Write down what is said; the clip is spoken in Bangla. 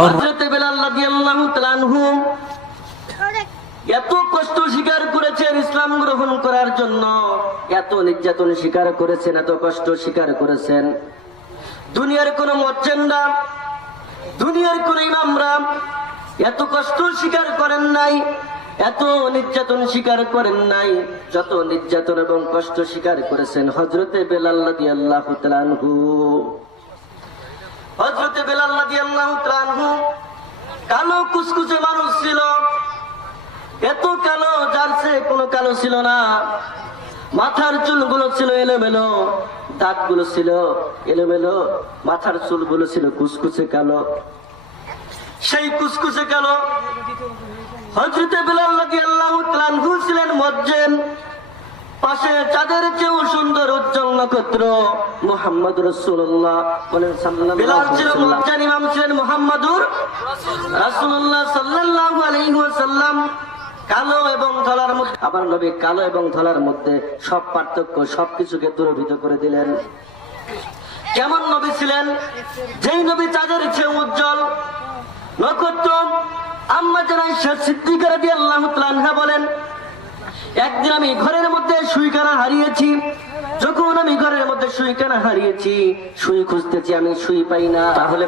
হযরত বেলাল রাদিয়াল্লাহু তাআলা আনহু এত কষ্ট স্বীকার করেছেন ইসলাম গ্রহণ করার জন্য, এত নির্যাতন স্বীকার করেছেন, এত কষ্ট স্বীকার করেছেন। দুনিয়ার কোন মুয়াজ্জিনরা, দুনিয়ার কোন ইমামরা এত কষ্ট স্বীকার করেন নাই, এত নির্যাতন স্বীকার করেন নাই, যত নির্যাতন এবং কষ্ট স্বীকার করেছেন হযরত বেলাল রাদিয়াল্লাহু তাআলা আনহু। হযরত বেলাল রাদিয়াল্লাহু তাআলা আনহু কালো কুচকুচে মানুষ ছিল, এত কালো যার চেয়ে কোনো কালো ছিল না। মাথার চুলগুলো ছিল এলোমেলো, দাঁতগুলো ছিল এলোমেলো, মাথার চুলগুলো ছিল কুচকুচে কালো। সেই কুচকুচে কালো হযরত বেলাল রাদিয়াল্লাহু তাআলা আনহু ছিলেন মুয়াজ্জিন। পাশে চাঁদের চেয়েও সুন্দর উজ্জ্বল নক্ষত্র মুহাম্মদুর রাসূলুল্লাহ সাল্লাল্লাহু আলাইহি ওয়াসাল্লাম। বেলাল ছিলেন মুয়াজ্জিন, ইমাম ছিলেন মুহাম্মদুর রাসূলুল্লাহ সাল্লাল্লাহু আলাইহি ওয়াসাল্লাম। কালো এবং ধলার মধ্যে, আবার নবী কালো এবং ধলার মধ্যে সব পার্থক্য, সবকিছুকে দূরীভূত করে দিলেন। কেমন নবী ছিলেন? যেই নবী চাঁদের চেয়ে উজ্জ্বল নক্ষত্র। আম্মা জানা আয়েশা সিদ্দিকা রাদিয়াল্লাহু তাআলা আনহা বলেন, একদিন আমি ঘরের মধ্যে সুইখানা হারিয়েছি। যখন আমি ঘরের মধ্যে সুইখানা হারিয়েছি, সুই খুঁজতেছি, আমি সুই পাই না। তাহলে